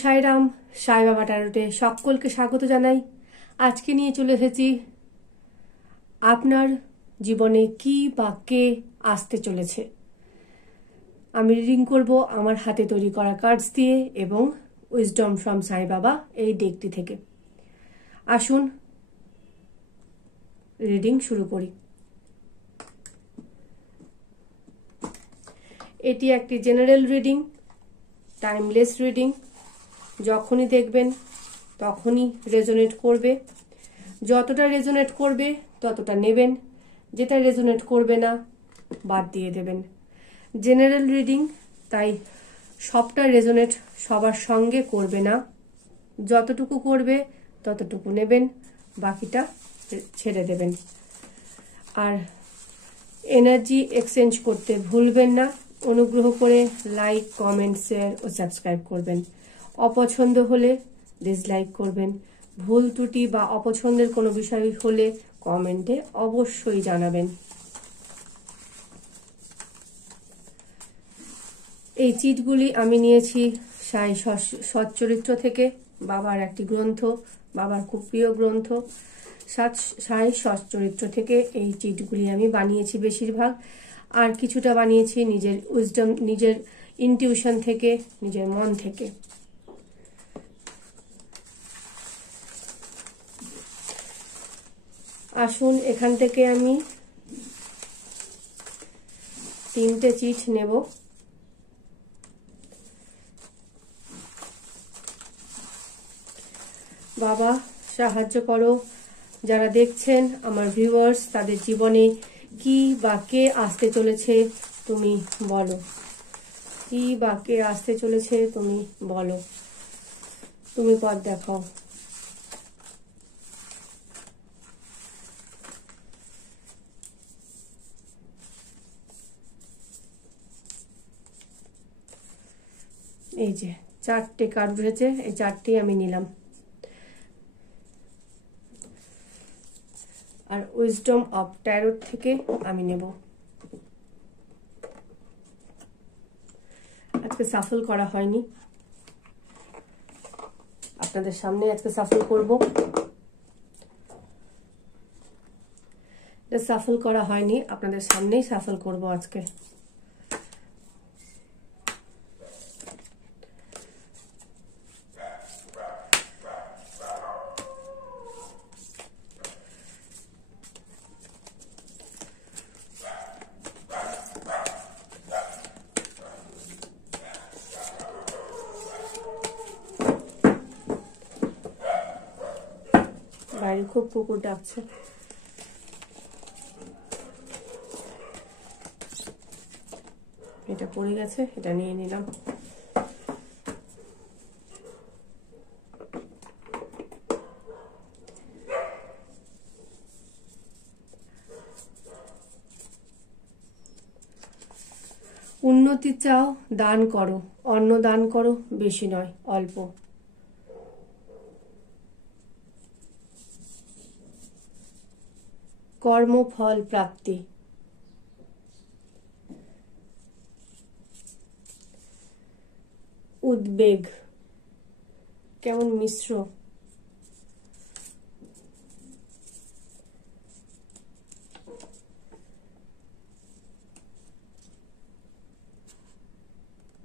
সাইরাম, সাই বাবা ট্যারোটে সকলকে স্বাগত জানাই। আজকে নিয়ে চলে এসেছি আপনার জীবনে কি বা কে আসতে চলেছে। আমি রিডিং করব আমার হাতে তৈরি করা কার্ডস দিয়ে এবং উইজডম ফ্রম সাই বাবা এই ডেকটি থেকে। আসুন রিডিং শুরু করি। এটি একটি জেনারেল রিডিং, টাইমলেস রিডিং। যখনই দেখবেন তখনই রেজোনেট করবে। যতটা রেজোনেট করবে ততটা নেবেন, যেটা রেজোনেট করবে না বাদ দিয়ে দেবেন। জেনারেল রিডিং, তাই সবটা রেজোনেট সবার সঙ্গে করবে না। যতটুকু করবে ততটুকু নেবেন, বাকিটা ছেড়ে দেবেন। আর এনার্জি এক্সচেঞ্জ করতে ভুলবেন না। অনুগ্রহ করে লাইক, কমেন্ট, শেয়ার ও সাবস্ক্রাইব করবেন। অপছন্দ হলে ডিসলাইক করবেন। ভুল ত্রুটি বা অপছন্দের কোনো বিষয় হলে কমেন্টে অবশ্যই জানাবেন। এই চিটগুলি আমি নিয়েছি সাই সচ্চরিত্র থেকে, বাবার একটি গ্রন্থ, বাবার খুব প্রিয় গ্রন্থ সাই সচ্চরিত্র থেকে। এই চিটগুলি আমি বানিয়েছি বেশিরভাগ, আর কিছুটা বানিয়েছি নিজের উইজডম, নিজের ইনটিউশন থেকে, নিজের মন থেকে। আসুন এখান থেকে আমি 3টে চিট নেব। বাবা সাহায্য করো, যারা দেখছেন আমার ভিউয়ার্স, তাদের জীবনে কি বা কে আসতে চলেছে তুমি বলো। কি বা কে আসতে চলেছে তুমি বলো। তুমি পথ দেখাও। এই যে 4টে কার্ড উঠেছে, এই 4টি আমি নিলাম। আর উইজডম অফ ট্যারোট থেকে আমি নেব। আজকে সাফল করা হয়নি, আপনাদের সামনে আজকে সাফল করব। সাফল করা হয়নি, আপনাদের সামনেই সাফল করব আজকে। বাইরে খুব কুকুর ডাকছে। এটা পড়ে গেছে, এটা নিয়ে নিলাম। উন্নতি চাও, দান করো। অন্ন দান করো, বেশি নয়, অল্প। কর্মফল প্রাপ্তি। উদ্বেগ, কেমন মিশ্র।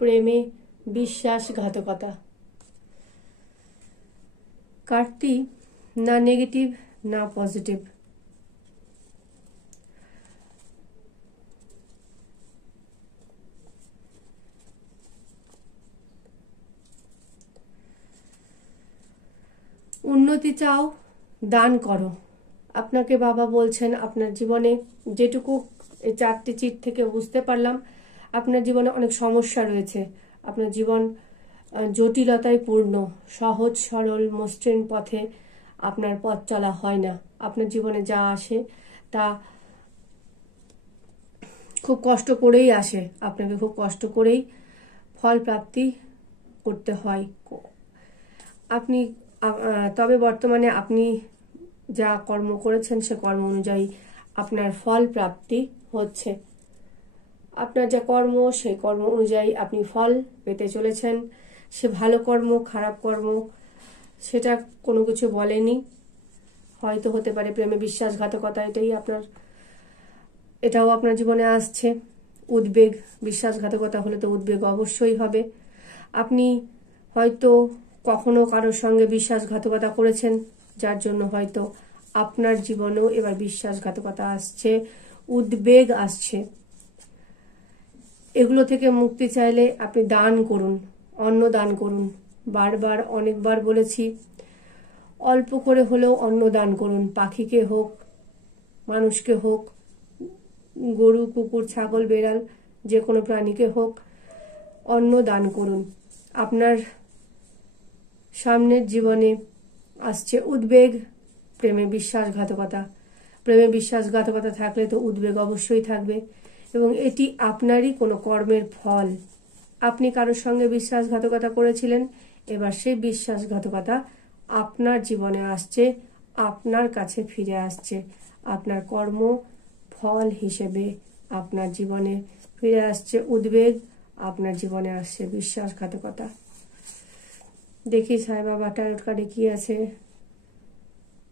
প্রেমে বিশ্বাসঘাতকতা। কার্ডটি না নেগেটিভ না পজিটিভ। উন্নতি চাও, দান করো। আপনাকে বাবা বলছেন আপনার জীবনে যেটুকু এই 4টে চিট থেকে বুঝতে পারলাম, আপনার জীবনে অনেক সমস্যা রয়েছে। আপনার জীবন জটিলতায় পূর্ণ। সহজ সরল মসৃণ পথে আপনার পথ চলা হয় না। আপনার জীবনে যা আসে তা খুব কষ্ট করেই আসে। আপনাকে খুব কষ্ট করেই ফল প্রাপ্তি করতে হয়। আপনি তবে বর্তমানে আপনি যা কর্ম করেছেন সে কর্ম অনুযায়ী আপনার ফল প্রাপ্তি হচ্ছে। আপনার যা কর্ম সেই কর্ম অনুযায়ী আপনি ফল পেতে চলেছেন। সে ভালো কর্ম খারাপ কর্ম সেটা কোনো কিছু বলেনি, হয়তো হতে পারে প্রেমে বিশ্বাসঘাতকতা, এটাও আপনার জীবনে আসছে। উদ্বেগ, বিশ্বাসঘাতকতা হলে তো উদ্বেগ অবশ্যই হবে। আপনি হয়তো কখনো কারোর সঙ্গে বিশ্বাসঘাতকতা করেছেন, যার জন্য হয়তো আপনার জীবনেও এবার বিশ্বাসঘাতকতা আসছে, উদ্বেগ আসছে। এগুলো থেকে মুক্তি চাইলে আপনি দান করুন, অন্ন দান করুন। বারবার অনেকবার বলেছি, অল্প করে হলেও অন্ন দান করুন। পাখিকে হোক, মানুষকে হোক, গরু, কুকুর, ছাগল, বেড়াল, যে কোনো প্রাণীকে হোক, অন্ন দান করুন। আপনার সামনের জীবনে আসছে উদ্বেগ, প্রেমে বিশ্বাসঘাতকতা। প্রেমে বিশ্বাসঘাতকতা থাকলে তো উদ্বেগ অবশ্যই থাকবে, এবং এটি আপনারই কোনো কর্মের ফল। আপনি কারোর সঙ্গে বিশ্বাসঘাতকতা করেছিলেন, এবার সেই বিশ্বাসঘাতকতা আপনার জীবনে আসছে, আপনার কাছে ফিরে আসছে। আপনার কর্ম ফল হিসেবে আপনার জীবনে ফিরে আসছে উদ্বেগ, আপনার জীবনে আসছে বিশ্বাসঘাতকতা। দেখি সাই বাবা ট্যারোট কার্ডে কি আছে।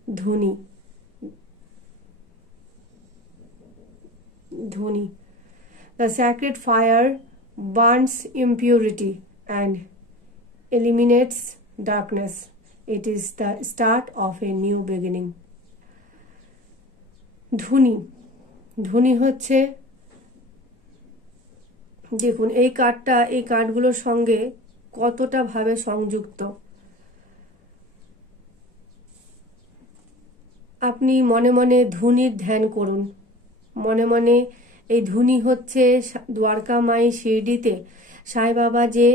ধনী, ধনী। The sacred fire burns impurity and eliminates darkness. It is the start of a new beginning. ধনী, ধনী হচ্ছে, দেখুন এই কার্ডটা এই কার্ডগুলোর সঙ্গে কতটা ভাবে সংযুক্ত। আপনি মনে মনে ধুনির ধ্যান করুন, মনে মনে। এই ধুনি হচ্ছে দ্বারকা মাই শিরডিতে সাই বাবা যে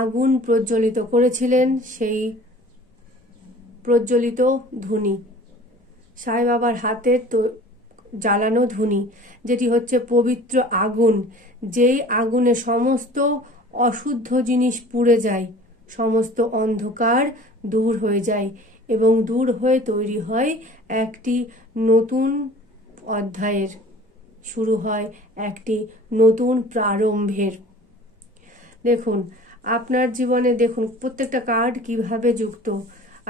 আগুন প্রজ্বলিত করেছিলেন, সেই প্রজ্বলিত ধুনি, সাই বাবার হাতের তো জ্বালানো ধুনি, যেটি হচ্ছে পবিত্র আগুন। যেই আগুনে সমস্ত অশুদ্ধ জিনিস পুড়ে যায়, সমস্ত অন্ধকার দূর হয়ে যায়, এবং দূর হয়ে তৈরি হয় একটি নতুন অধ্যায়ের, শুরু হয় একটি নতুন প্রারম্ভের। দেখুন আপনার জীবনে, দেখুন প্রত্যেকটা কার্ড কিভাবে যুক্ত।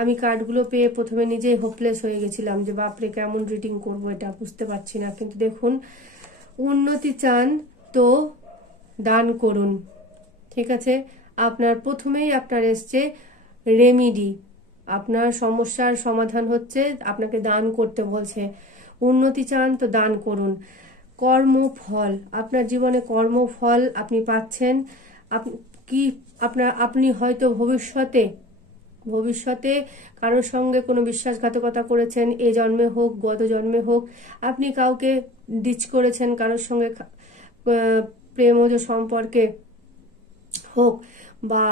আমি কার্ডগুলো পেয়ে প্রথমে নিজেই হোপলেস হয়ে গেছিলাম যে বাপরে কেমন রিডিং করব, এটা বুঝতে পারছি না। কিন্তু দেখুন, উন্নতি চান তো দান করুন, ঠিক আছে। আপনার প্রথমেই আপনার এসছে রেমিডি, আপনার সমস্যার সমাধান হচ্ছে আপনাকে দান করতে বলছে। উন্নতি চান তো দান করুন। কর্মফল, আপনার জীবনে কর্মফল আপনি পাচ্ছেন। আপনি হয়তো ভবিষ্যতে কারোর সঙ্গে কোনো বিশ্বাসঘাতকতা করেছেন, এ জন্মে হোক গত জন্মে হোক। আপনি কাউকে ডিচ করেছেন, কারোর সঙ্গে প্রেমজ সম্পর্কে হোক, বা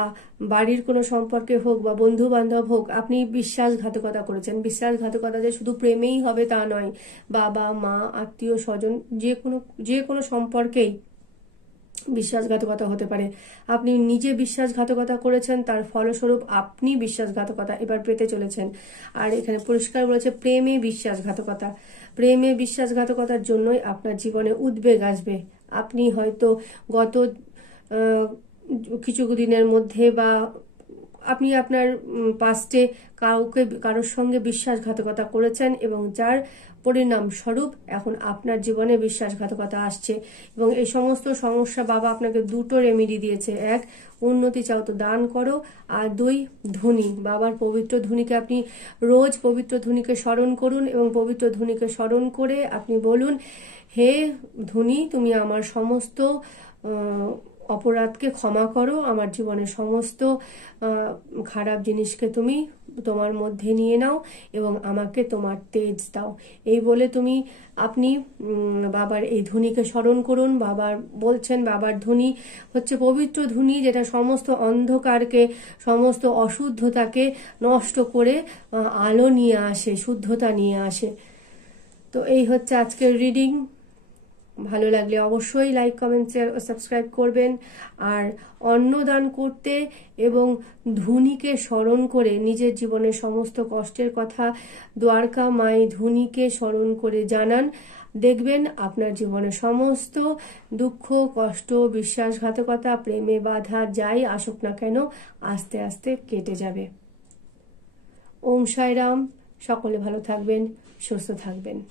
বাড়ির কোনো সম্পর্কে হোক, বা বন্ধু বান্ধব হোক, আপনি বিশ্বাসঘাতকতা করেছেন। বিশ্বাসঘাতকতা যে শুধু প্রেমেই হবে তা নয়, বাবা মা আত্মীয় স্বজন যে কোনো সম্পর্কেই বিশ্বাসঘাতকতা হতে পারে। আপনি নিজে বিশ্বাসঘাতকতা করেছেন, তার ফলস্বরূপ আপনি বিশ্বাসঘাতকতা এবার পেতে চলেছেন। আর এখানে পরিষ্কার বলেছে প্রেমে বিশ্বাসঘাতকতা। প্রেমে বিশ্বাসঘাতকতার জন্যই আপনার জীবনে উদ্বেগ আসবে। আপনি হয়তো গত কিছু দিনের মধ্যে, বা আপনি আপনার পাস্টে কারোর সঙ্গে বিশ্বাসঘাতকতা করেছেন, এবং যার পরিণাম স্বরূপ এখন আপনার জীবনে বিশ্বাসঘাতকতা আসছে। এবং এই সমস্ত সমস্যা বাবা আপনাকে দুটো রেমেডি দিয়েছে। এক, উন্নতি চাও তো দান করো, আর দুই, ধুনি, বাবার পবিত্র ধুনিকে আপনি রোজ পবিত্র ধুনিকে স্মরণ করুন, এবং পবিত্র ধুনিকে স্মরণ করে আপনি বলুন, হে ধুনি, তুমি আমার সমস্ত অপরাধকে ক্ষমা করো, আমার জীবনের সমস্ত খারাপ জিনিসকে তুমি তোমার মধ্যে নিয়ে নাও, এবং আমাকে তোমার তেজ দাও। এই বলে আপনি বাবার এই ধুনিকে স্মরণ করুন। বাবার বলছেন, বাবার ধুনি হচ্ছে পবিত্র ধুনি, যেটা সমস্ত অন্ধকারকে, সমস্ত অশুদ্ধতাকে নষ্ট করে আলো নিয়ে আসে, শুদ্ধতা নিয়ে আসে। তো এই হচ্ছে আজকের রিডিং। ভালো লাগলে অবশ্যই লাইক, কমেন্ট, শেয়ার ও সাবস্ক্রাইব করবেন। আর অন্নদান করতে এবং ধুনিকে স্মরণ করে নিজের জীবনের সমস্ত কষ্টের কথা দ্বারকা মাই ধুনিকে স্মরণ করে জানান। দেখবেন আপনার জীবনে সমস্ত দুঃখ, কষ্ট, বিশ্বাসঘাতকতা, প্রেমে বাধা যাই আসুক না কেন আস্তে আস্তে কেটে যাবে। ওম সাইরাম। সকলে ভালো থাকবেন, সুস্থ থাকবেন।